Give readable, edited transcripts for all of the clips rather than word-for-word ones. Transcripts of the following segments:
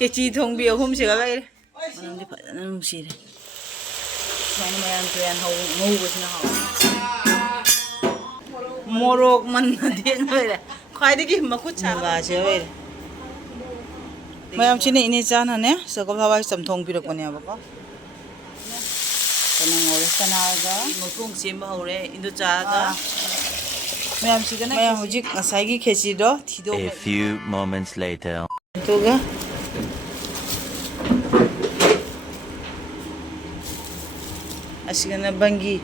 ꯀꯦꯆꯤ ꯊꯣꯡꯕꯤ ꯑꯍꯨꯝꯁꯤꯒ ꯂꯩꯔꯦ ꯃꯅꯝꯗꯤ ꯐꯖꯅ ꯅꯨꯡꯁꯤꯔꯦ ꯁꯨꯃꯥꯏꯅ ꯃꯌꯥꯝ ꯇꯨꯌꯥꯟ ꯉꯧꯕꯁꯤꯅ ꯍꯥꯎꯋꯦ ꯃꯣꯔꯣꯛ ꯃꯟꯅꯗꯤ ꯂꯣꯏꯔꯦ ꯈ꯭ꯋꯥꯏꯗꯒꯤ ꯃꯈꯨꯠ ꯁꯥꯒꯁꯤ ꯂꯣꯏꯔꯦ ꯃꯌꯥꯝꯁꯤꯅ ꯏꯅꯦ ꯆꯥꯅꯅꯦ ꯁꯒꯣꯜ ꯍꯋꯥꯏ ꯆꯝꯊꯣꯡ ꯄꯤꯔꯛꯄꯅꯦꯕꯀꯣ ꯆꯅꯥ ꯉꯧꯔꯦ ꯆꯅꯥꯒ ꯃꯊꯣꯡ ꯁꯦꯝꯕ ꯍꯧꯔꯦ ꯏꯟꯗꯨ ꯆꯥꯒ ꯃꯌꯥꯝꯁꯤꯒꯅ ꯃꯌꯥꯝ ꯍꯧꯖꯤꯛ ꯉꯁꯥꯏꯒꯤ ꯈꯦꯆꯤꯗꯣ ꯊꯤꯗꯣꯛꯑꯦ A few moments later. ꯑꯗꯨꯒ ꯑꯁꯤꯒꯅ ꯕꯪꯒꯤ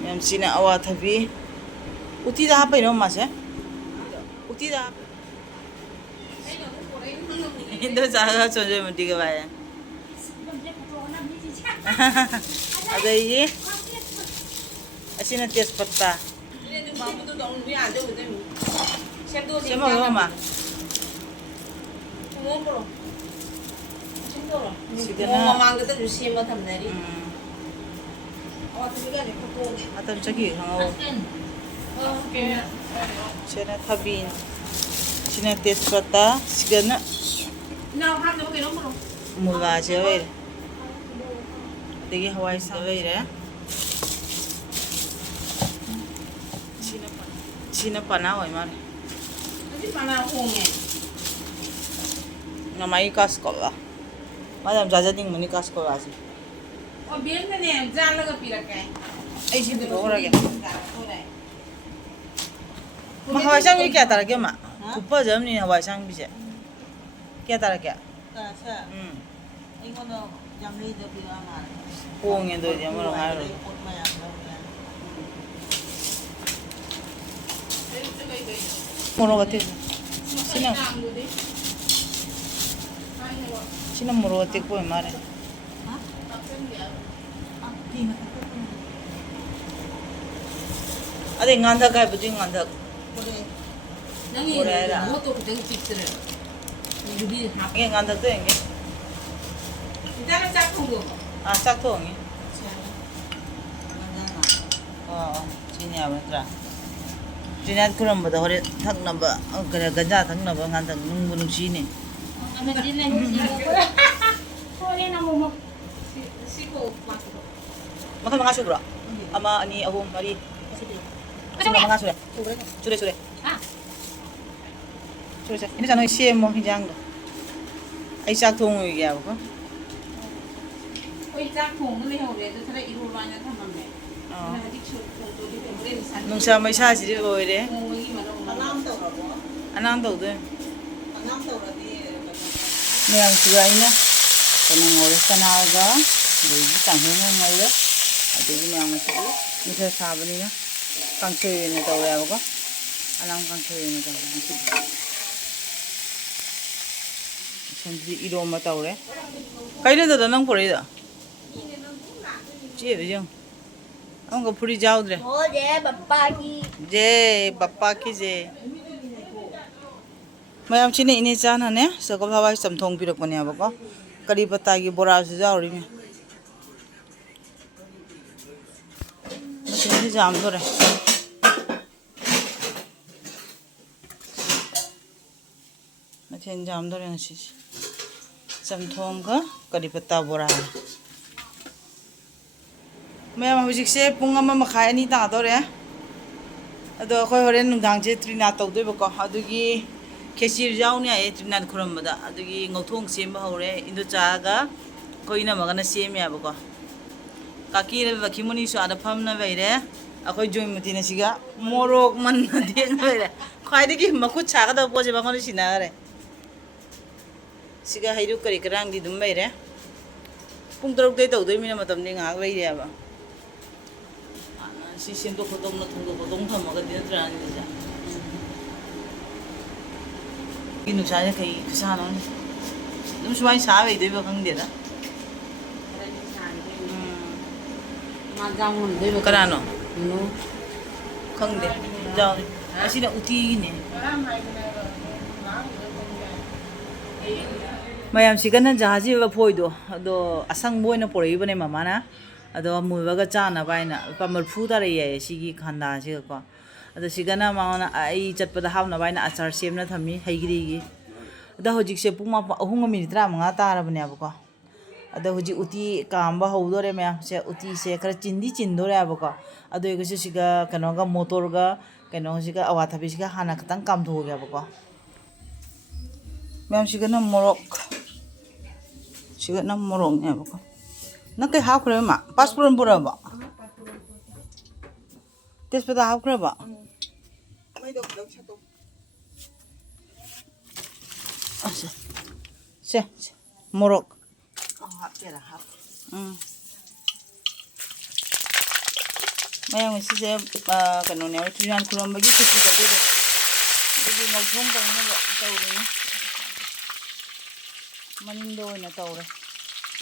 ꯃꯌꯥꯝꯁꯤꯅ ꯑꯋꯥꯊꯕꯤ 우티다 하빠이노 맛에 우티다 인도 자가 존재 문디가 봐야 ada ini asina tespata siapa mama atau cagi hangau sina thabin sina tespata sigana mula cewek Dagi hawai sawai re. Cina pana hoy mare. Adi pana honge. Ngamai kas ko ba. Madam jaja ding mani kas ko asi. O bien ne jan laga pira kai. Ai si do ora ge. Ma hawai sang ni kya tara ge ma. Kuppa jam ni hawai sang bi je. Kya tara kya? Ta sa. Ai ko no jam ni do pira ma. Pungin doon yan mo lang araw. Muro batik. Sino muro batik po mare. Ade nganda kay buding nganda. Mura era. Ye nganda to yenge. 아, 짝퉁이. 진이야, 뭐더라. 진이야, 그런 거다. 허리 탁 넘어. 그래, 간자 탁 넘어. 간다. 눈 지네. Maka mga subra. Ama ani ahum mari. Kasi mga sure. Sure. Sure. Ini sana siya mo hijang. Ay 짝퉁 얘기야, 뭐. Nungsa may sa sila ko ere. Anang daw doon. Mayang suray na. Kanang oras ka na aga. Dahil tanghing nga ngayon. At hindi mayang masito. Nisa sabi niya. Kangsoy na tawag ako. Anang kangsoy na tawag. Sandri ilo matawag. Kayo na doon ang pura ito. Iya dong. Ang kapuri jauh deh. Oh jeh bapak ki. Jeh bapak ki jeh. Mayam sini ini cana ne. Sekolah hawai samthong pirak punya apa? Kari pata ki bora sudah orang ni. Masih ni jam tu deh. Masih jam tu deh nasi. Samthong ka kari pata bora. Mayam hujikse pung ama makai ani ta dore ado khoi horen nungdang je trina tawdoi bako adugi khesir jauni ai trina khuram bada adugi ngauthong semba hore indu chaga koina magana semya bako kaki re bakimuni su ada phamna baire akoi joimati na siga morok man na de baire khwaidagi makhu chaga da boje bangoni sinare siga hairu kari karang di dum baire pung taruk dei tawdoi mina matam ni ngak baire ba 시신도 고동로 통도 고동도 먹어야 되더라는데 이 누사에 거의 그 사람 좀 많이 사회 되고 강대다 Magang dewe 그라노 no. 강대 자 아시나 우티네 mayam siganan jahaji ba phoido ado asang boina poribane mamana ado muibaga chana baina pamar phu da re ye sigi khanda ji ko ꯑꯗꯣ ꯁꯤꯒꯅ ꯃꯉꯣꯟꯗ ꯑꯩ ꯆꯠꯄꯗ ꯍꯥꯞꯅꯕ ꯍꯥꯏꯅ ꯑꯆꯥꯔ ꯁꯦꯝꯅ ꯊꯝꯃꯤ ꯍꯩꯒ꯭ꯔꯤꯒꯤ ꯑꯗꯣ ꯍꯧꯖꯤꯛꯁꯦ ꯄꯨꯡ 3:35 ꯇꯥꯔꯕꯅꯦꯕꯀꯣ ꯑꯗꯣ ꯍꯧꯖꯤꯛ ꯎꯇꯤ ꯀꯥꯝꯕ ꯍꯧꯗꯣꯔꯦ ꯃꯌꯥꯝꯁꯦ ꯎꯇꯤꯁꯦ ꯈꯔ ꯆꯤꯟꯗꯤ ꯆꯤꯟꯗꯣꯔꯦꯕꯀꯣ ꯑꯗꯨ ꯑꯣꯏꯔꯒꯁꯨ ꯁꯤꯒ ꯀꯩꯅꯣꯒ ꯃꯣꯇꯣꯔꯒ ꯀꯩꯅꯣꯁꯤꯒ ꯑꯋꯥꯊꯕꯤꯁꯤꯒ ꯍꯥꯟꯅ ꯈꯤꯇꯪ ꯀꯥꯝꯊꯣꯛꯑꯒꯦꯕꯀꯣ ꯃꯌꯥꯝꯁꯤꯒꯅ ꯃꯣꯔꯣꯛ 시간 모르겠네 보고 너께 하고 그래 마 파스포르트 물어봐 됐다 하고 그래 봐 자 모록 합게라 합 마양 시제 그노네 우리한 그런 먹이 그치가 되게 이게 뭐 좋은 거 있는 거 떠오르네 मनिंदो न तौरे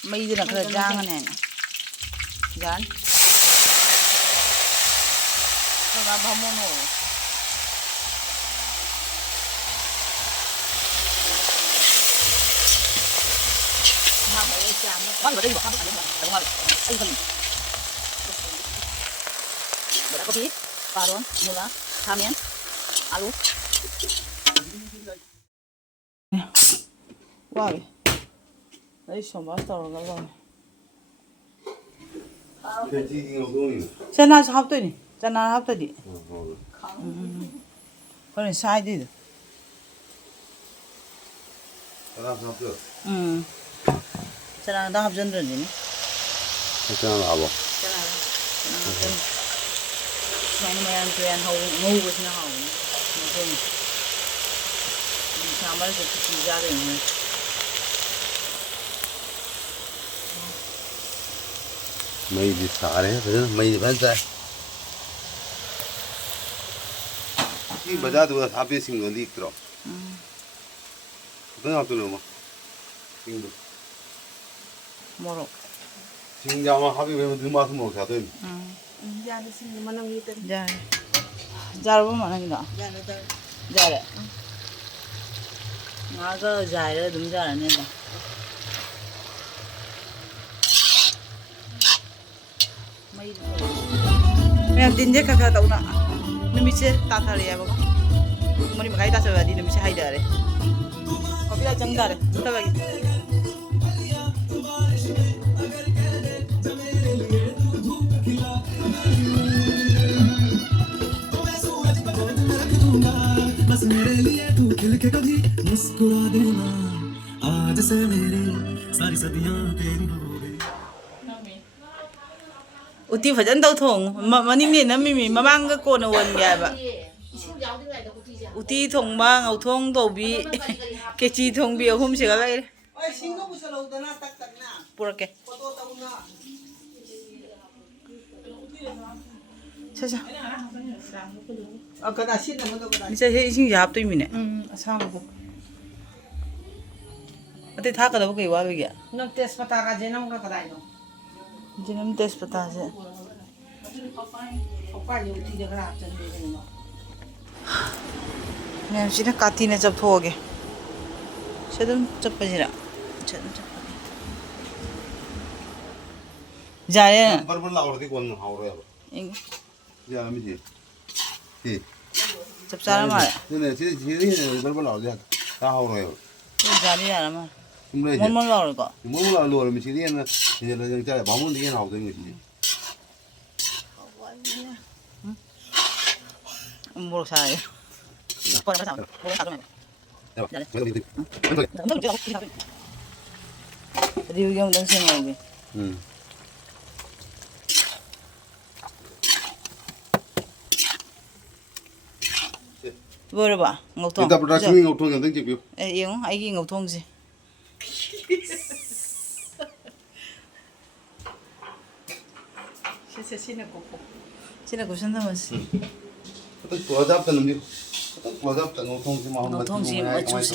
मईदना खरा जांगने जान खरा भमोनो हा भाई जाम कौन बदल बका तंगा आई बन बड़ा कोबी पारोन मुला खामेन आलू वाह lấy xong bắt đầu nó rồi chân nào hấp tôi đi chân nào hấp tôi đi có nên sai đi được chân nào đã hấp dẫn rồi nhỉ chân nào hấp chân nào xong rồi ăn tụi ăn hầu ngu với nó hầu nó thôi sao mà sẽ chỉ ra được nữa mây đi xả đấy, mây đi bán ra. 이 바자도 앞에 생긴 거 있더라. 어떤 학교는 뭐? 생도. 뭐로? 생자만 합이 왜 누마서 못 하든. Jangan sini mana gitu. 자, 자르고 말하기다. 자래. 나가 자래 좀 잘하네다. Ma'am दिन जे खा तौना नमिसे ताथारे बाबा मनि मगाई तासबादि नमिसे हाइदारे कपिला जंगदारे तबागी बस मेरे लिए तू खिल के कभी मुस्कुरा देना आज से मेरी सारी सदियां तेरी हो 우티 버전 더 통, 마님네 남미미 마망가 꼬는 원이야바. 우티 통망, au통 도비, 개치 통비 홈시가 왜 이래? 부럽게. 자자. 아까 신나 먼저 그다. 이제 해신 잡도 이미네. Asamu. 어때 다 가다 보게 와 보게. Nang tes pataka jenam ka kadai no. 지금 테스트 다시. Opa ni uti de kara chan de no. मैं सीधा काती ने जब थोगे चलूं जब बजरा चलूं जब जाए बरबर लाओ रे कोन हाव रे इंग या मि지 티 जब सारा मारे ने 지 बरबर लाओ जा 다 हाव रे जारी यार मार तुम्रे मन मन लाओ को 뭐 लाओ रे मि지 ने 이제 저 자 마문 되게 나오던 거지 뭐로 사요 뭐라 사 뭐라 사면 리우기 형 동생이 여기 뭐를 봐 ngọc 이따 보다 중이 ngọc thong 연등 집이요 에 이거 아이기 ngọc thong지 Sese sine kopo. 진짜 고생하면서 어떤 부하잡던 놈이 어떤 부하잡던 ngọc thong 뭐 ngọc thong지 맞추지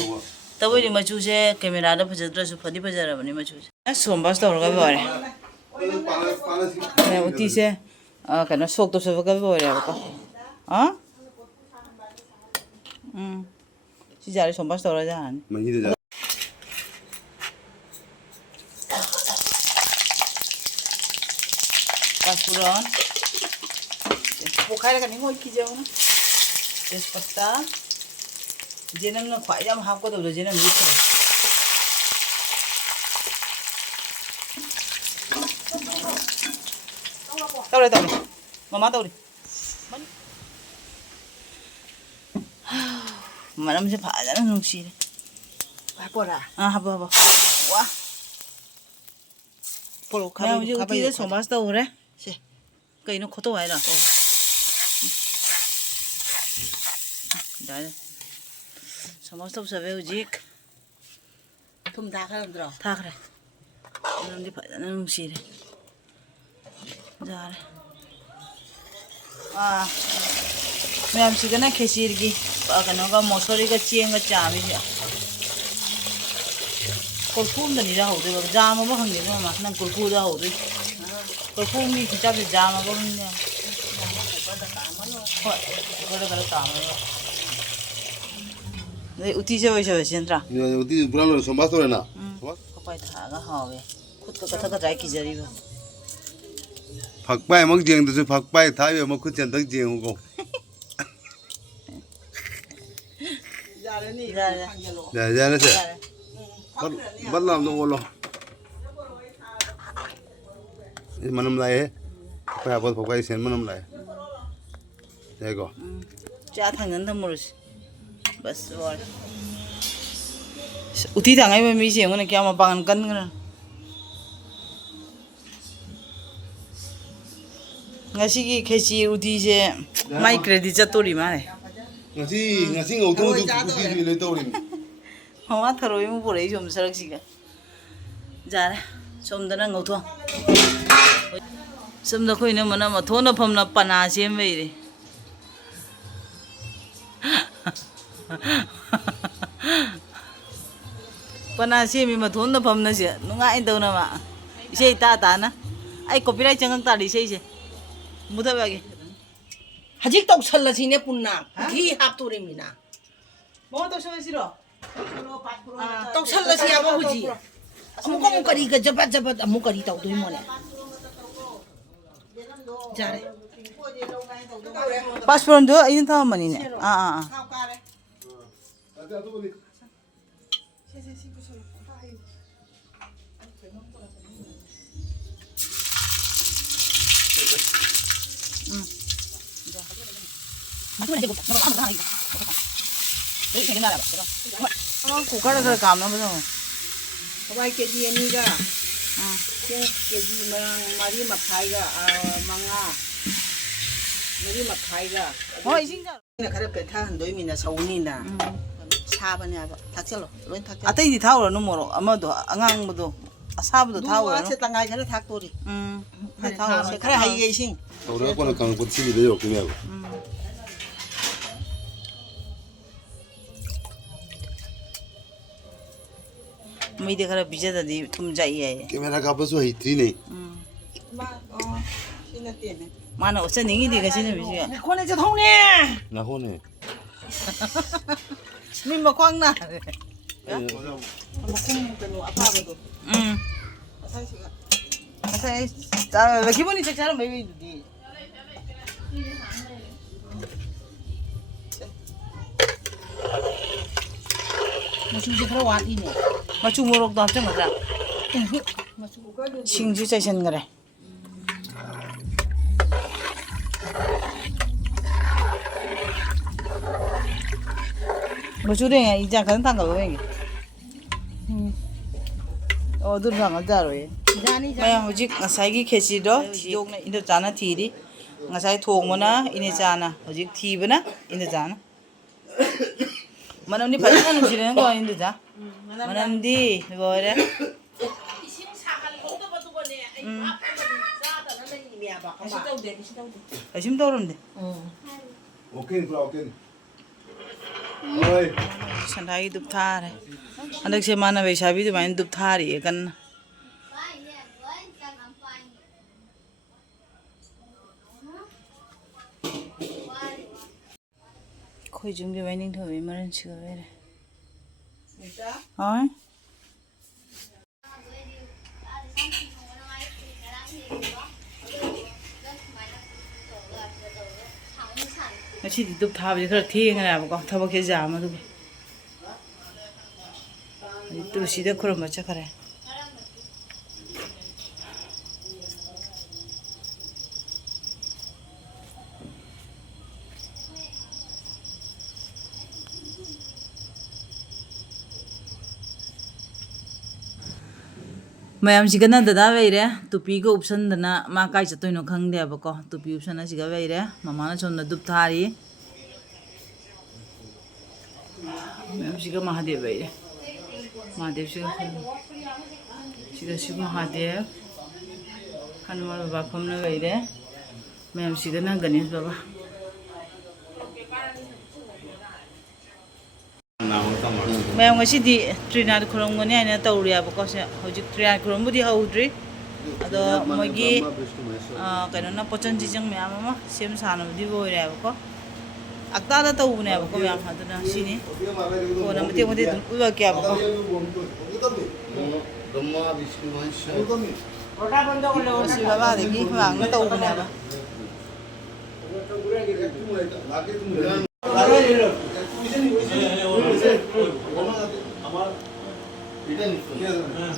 तबोरी मचुसे कैमरादा फजद्रसु फदी फजरबनी मचुसे सोमबास तौरगा बारे उतीसे कनो सोक तो सबगा बारे बको सिजारे सोमबास तौरा जान महीने पासपुरन पोखाइरा कनि मोइ खिजाउन तेजपत्ता 이제 नंग나 ख्वाई याम हापकोदबदो जे नंग मिक्स तौरे मामा तौरे मरमसे फाजन नुंसीरे 바꿔라. हाबो 와 폴로 야, 우리 가봐요. 어디에 소마스다 그래? 시. 그이는 코도 와이라. 나 소마스다 없어வே 우직. 좀다 가는 들어. 다 그래. 그런데 바다는 음식이래. 잘해. 아, 매암 시간에 캐시르기. 빠가노가 모서리가 찌행가 짬이지. 꼴푸음도 니라 하우들 자마 뭐 한게 좀 막. 난 꼴푸도 하우들. 꼴푸음이 진짜 그 자마 뭐 한게. 그래 까마요. 네, 우티셔 신드라. 어디 브라로 소마스 그러나. Papai thả hò về, cút cái thằng cái trái kia giờ đi vào. 박바에 먹지행도 박바에 다위에 먹고 전덕 지행고. 자르니. Ra ra. 네, 잘했어. 발람도 올라. 이 만남 나에. 박바에 아버 박바에 센 만남 나에. 이거. Cha thằng nhân thằng mồi. Bas rồi. Uti thằng ấy mới xem cái này kia mà bằng cân cái này. ngasi kechi uti je mai credit cha tori ma ne ngasi ngautung du uti le tawri. ma tharoi mu pore jom sarak siga jare somdana ngautu somda khoina mana ma thona phamna pana sem vei re pana semi ma thona phamna se nungai dau na ma isei ta ta na ai copyright changang ta ri sei se muda bage 아직 떡살라지네 뿐나. 기 합도림이나. 뭐 또 show 싫어 떡살라지 아버지. 아무거리가 잡아 아무거리 떡도 이모네. 잘해. passport do in tha mani ne a kuka ra kam na ba 바바이 깨지 애니가. 깨지 마리 마파이가 망아. 마리 마파이가. ho ising ja 나 가볍게 타는 노임이나 서운이나. 사번에 하고 탁절로 로인 탁절. atai di thawra no moro amado angang modo asabu do thawra 누가 세땅가이 저래 탁도리. hai thawra 그래 하이게 신. 우리가 거는 강부 집이 돼요 그냥. mai de khara bijada di thum jai ai 카메라 가봐서 히트네. 신나때네. mana ocha ningi di ga sin bi ji 코네 저 통네. 나호네. min ma kwang na 뭐 아빠도. 사실가. asai ta giboni che chara mai bi di 무슨 그런 와디네. machu morok da chang ra singju chai san gare machu re ya ija kan tang ga ba ngi dur ra ga ro ye 자니 maya hojik ngasai gi khesi do thiyok na indo chana thiri ngasai thong mana ine chana hojik thibana indo chana manam ni phajana nu sire ko indo ja manam di gore asim dorum de 오케이 그럼 오케이. 어이. sandai dup thare andak se mana be shabi du main dup thari kan khoi jung ge waining tho be maran chiga be ha ꯉꯁꯤꯗꯤ ꯙꯨꯞ ꯊꯥꯕꯁꯦ ꯈꯔ ꯊꯦꯡꯈ꯭ꯔꯦꯕꯀꯣ ꯊꯕꯛꯁꯦ ꯌꯥꯝ ꯑꯗꯨꯒꯤ ꯇꯨꯜꯁꯤꯗ ꯈꯨꯔꯨꯝꯕ ꯆꯠꯈ꯭ꯔꯦ ꯃꯌꯥꯝꯁꯤꯒꯅ ꯗꯗꯥ ꯂꯩꯔꯦ ꯇꯨꯄꯤꯒ ꯎꯞꯁꯟꯗꯅ ꯃꯥ ꯀꯥꯏ ꯆꯠꯇꯣꯏꯅꯣ ꯈꯪꯗꯦꯕꯀꯣ ꯇꯨꯄꯤ ꯎꯞꯁꯟꯅ ꯁꯤꯒ ꯂꯩꯔꯦ ꯃꯃꯥꯅ ꯁꯣꯝꯗ ꯙꯨꯞ ꯊꯥꯔꯤ ꯃꯌꯥꯝꯁꯤꯒ ꯃꯍꯥꯗꯦꯕ ꯂꯩꯔꯦ ꯃꯍꯥꯗꯦꯕꯁꯤꯒ ꯁꯤꯒ ꯃꯍꯥꯗꯦꯕ ꯍꯅꯨꯃꯥꯟ ꯕꯕꯥ ꯐꯝꯅ ꯂꯩꯔꯦ ꯃꯌꯥꯝꯁꯤꯒꯅ ꯒꯅꯦꯁ ꯕꯕꯥ ꯃꯌꯥꯝ ꯉꯁꯤꯗꯤ ꯇ꯭ꯔꯤꯅꯥꯠ ꯈꯨꯔꯨꯝꯒꯅꯤ ꯍꯥꯏꯅ ꯇꯧꯔꯤꯑꯕꯀꯣ ꯁꯦ ꯍꯧꯖꯤꯛ ꯇ꯭ꯔꯤꯅꯥꯠ ꯈꯨꯔꯨꯝꯕꯨꯗꯤ ꯍꯧꯗ꯭ꯔꯤ ꯑꯗꯣ ꯃꯣꯏꯒꯤ ꯀꯩꯅꯣꯅ ꯄꯣꯠꯆꯪ ꯆꯤꯆꯪ ꯃꯌꯥꯝ ꯑꯃ ꯁꯦꯝ ꯁꯥꯟꯅꯕꯗꯤ ꯂꯣꯏꯔꯦꯕꯀꯣ ꯑꯛꯇꯥꯗ ꯇꯧꯕꯅꯦꯕꯀꯣ ꯃꯌꯥꯝ ꯑꯗꯨꯅ ꯁꯤꯅꯤ ꯀꯣꯟꯅ ꯃꯇꯦꯛ ꯃꯇꯦꯛ ꯑꯗꯨꯝ ꯎꯠꯂꯛꯀꯦꯕꯀꯣ ꯁꯤ ꯕꯕꯥꯗꯒꯤ ꯉꯥꯡꯅ ꯇꯧꯕꯅꯦꯕ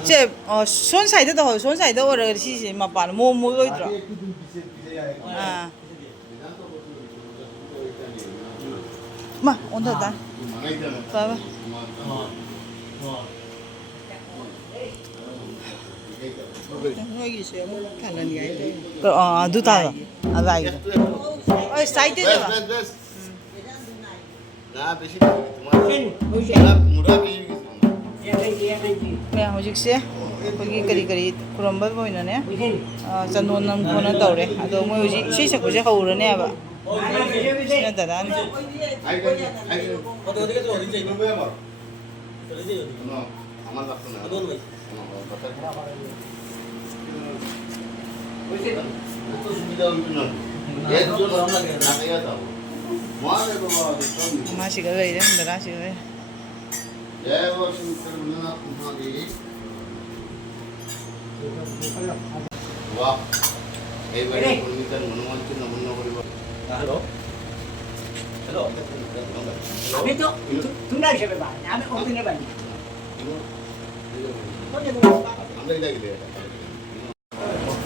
ꯁꯦ ꯁꯣꯟ ꯁꯥꯏꯗ ꯇꯧꯍꯧ ꯁꯣꯟ ꯁꯥꯏꯗ ꯑꯣꯏꯔꯒꯗꯤ ꯁꯤꯁꯦ ꯃꯄꯥꯟ ꯃꯣꯃꯣ ꯑꯣꯏꯗ꯭ꯔꯣ ꯃꯥ ꯑꯣꯟꯊ ꯐꯕ ꯅꯣꯏꯒꯤꯁꯦ ꯑꯃꯨꯛ ꯊꯥꯅꯅꯤꯡꯉꯥꯏ ꯑꯗꯨ ꯇꯥꯗꯣ ꯑꯗꯨ 아이고 어이 사이드 봐 나 배시 무라 배시 ꯃꯌꯥꯝ ꯍꯧꯖꯤꯛꯁꯦ ꯑꯩꯈꯣꯏꯒꯤ ꯀꯔꯤ ꯈꯨꯔꯨꯝꯕ ꯑꯣꯏꯅꯅꯦ ꯆꯟꯗꯣꯟ ꯅꯝꯈꯣꯅ ꯇꯧꯔꯦ ꯑꯗꯣ ꯃꯣꯏ ꯍꯧꯖꯤꯛ ꯏꯁꯩ ꯁꯛꯄꯁꯦ ꯍꯧꯔꯅꯦꯕ ꯁꯤꯅ ꯗꯗꯥꯅꯤ ꯃꯥꯁꯤꯒ ꯂꯩꯔꯦ ꯗꯗꯥꯁꯤꯒ ꯂꯩꯔꯦ वाह এই বারে পরিমিতার মনোমঞ্চন নমুনা করিব হ্যালো হ্যালো আমি তো তোমরা হিসেবে ভাই আমি ওখানে ভাই আমরা এটা গিয়ে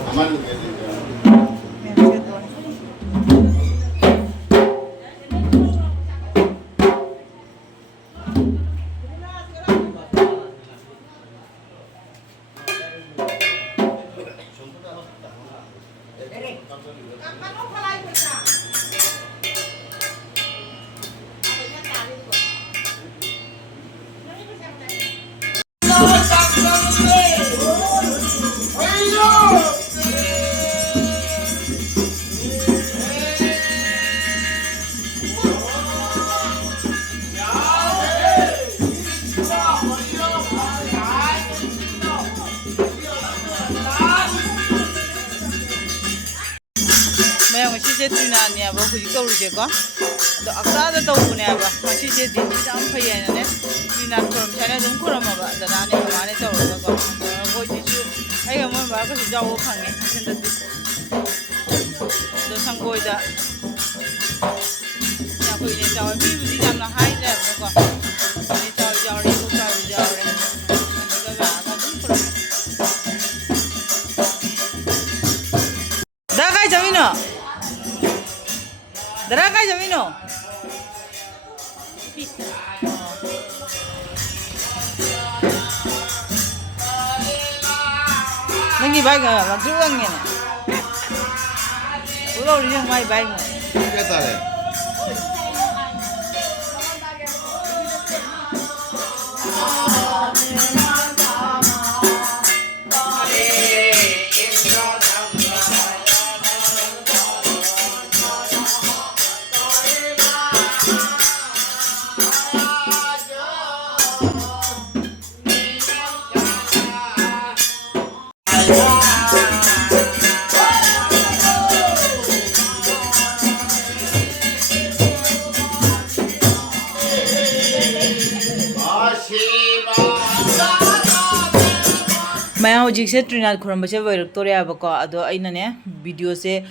আমার ꯃꯌꯥꯝ ꯉꯁꯤꯁꯦ ꯇ꯭ꯔꯤꯅꯥꯠꯅꯦꯕ ꯍꯧꯖꯤꯛ ꯇꯧꯔꯤꯁꯦꯀꯣ ꯑꯗꯣ ꯑꯛꯇꯥꯗ ꯇꯧꯕꯅꯦꯕ ꯉꯁꯤꯁꯦ ꯗꯤꯟꯁꯤꯗ ꯌꯥꯝ ꯐꯩ ꯍꯥꯏꯅꯅꯦ ꯇ꯭ꯔꯤꯅꯥꯠ ꯈꯨꯔꯨꯝꯁꯦ ꯍꯥꯏꯅ ꯑꯗꯨꯝ ꯈꯨꯔꯝꯃꯕ ꯗꯗꯥꯅꯦ ꯃꯃꯥꯅꯦ ꯇꯧꯔꯒꯀꯣ ꯑꯩꯈꯣꯏꯁꯤꯁꯨ ꯑꯩꯒ ꯃꯣꯏ ꯕꯥꯒꯁꯨ ꯌꯥꯎꯕ ꯐꯪꯉꯦ ꯍꯟꯗꯛꯇꯤ ꯑꯗꯣ ꯁꯪꯒꯣꯏꯗ ꯑꯩꯈꯣꯏ ꯏꯅꯦ ꯆꯥꯎꯔꯦ ꯃꯤꯕꯨꯗꯤ ꯌꯥꯝꯅ ꯍꯥꯏꯗ꯭ꯔꯦꯕꯀꯣ ꯏꯅꯦ ꯆꯥꯎꯔ ꯌꯥꯎꯔꯦ ꯏꯕꯣꯛ ꯆꯥꯎꯔ ꯌꯥꯎꯔꯦ ꯑꯗꯨꯒ ꯂꯥꯛꯑꯒ ꯑꯗꯨꯝ ꯈꯨꯔꯝꯃꯦ ꯗꯗꯥ ꯀꯥꯏ ꯆꯠꯃꯤꯅꯣ ꯗꯗꯥ ꯀꯥꯏ ꯆꯠꯃꯤꯅꯣ ꯅꯪꯒꯤ ꯕꯥꯏꯛ ꯂꯥꯛꯆꯨꯒꯪꯉꯦꯅꯦ ꯎꯂꯧꯔꯤ ꯅꯪ ꯃꯥꯏ ꯕꯥꯏꯛ ꯀꯌꯥ ꯇꯥꯔꯦ ꯃꯌꯥꯝ ꯍꯧꯖꯤꯛꯁꯦ ꯇ꯭ꯔꯤꯅꯥꯠ ꯈꯨꯔꯨꯝꯕꯁꯦ ꯂꯣꯏꯔꯛꯇꯣꯔꯦꯕꯀꯣ ꯑꯗꯣ ꯑꯩꯅꯅꯦ ꯚꯤꯗꯤꯑꯣꯁꯦ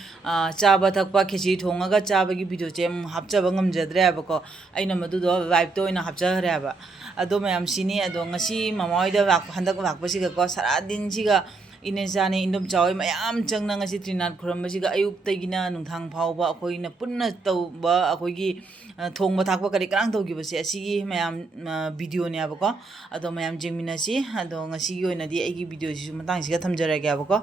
ꯆꯥꯕ ꯊꯛꯄ ꯈꯦꯆꯤ ꯊꯣꯡꯉꯒ ꯆꯥꯕꯒꯤ ꯚꯤꯗꯤꯑꯣꯁꯦ ꯍꯥꯞꯆꯕ ꯉꯝꯖꯗ꯭ꯔꯦꯕꯀꯣ ꯑꯩꯅ ꯃꯗꯨꯗꯣ ꯚꯥꯏꯞꯇ ꯑꯣꯏꯅ ꯍꯥꯞꯆꯈ꯭ꯔꯦꯕ ꯑꯗꯣ ꯃꯌꯥꯝ ꯁꯤꯅꯤ ꯑꯗꯣ ꯉꯁꯤ ꯃꯃꯥ ꯍꯣꯏꯗ ꯍꯟꯗꯛ ꯂꯥꯛꯄꯁꯤꯒꯀꯣ ꯁꯔꯥꯗꯤꯟꯁꯤꯒ ꯏꯅꯦꯆꯥꯅꯦ ꯏꯟꯗꯣꯝꯆꯥꯍꯣꯏ ꯃꯌꯥꯝ ꯆꯪꯅ ꯉꯁꯤ ꯇ꯭ꯔꯤꯅꯥꯠ ꯈꯨꯔꯨꯝꯕꯁꯤꯒ ꯑꯌꯨꯛꯇꯒꯤꯅ ꯅꯨꯡꯊꯥꯡ ꯐꯥꯎꯕ ꯑꯩꯈꯣꯏꯅ ꯄꯨꯟꯅ ꯇꯧꯕ ꯑꯩꯈꯣꯏꯒꯤ ꯊꯣꯡꯕ ꯊꯥꯛꯄ ꯀꯔꯤ ꯀꯔꯥꯡ ꯇꯧꯈꯤꯕꯁꯦ ꯑꯁꯤꯒꯤ ꯃꯌꯥꯝ ꯚꯤꯗꯤꯑꯣꯅꯦꯕꯀꯣ ꯑꯗꯣ ꯃꯌꯥꯝ ꯌꯦꯡꯃꯤꯟꯅꯁꯤ ꯑꯗꯣ ꯉꯁꯤꯒꯤ ꯑꯣꯏꯅꯗꯤ ꯑꯩꯒꯤ ꯚꯤꯗꯤꯑꯣꯁꯤꯁꯨ ꯃꯇꯥꯡꯁꯤꯒ ꯊꯝꯖꯔꯒꯦꯕꯀꯣ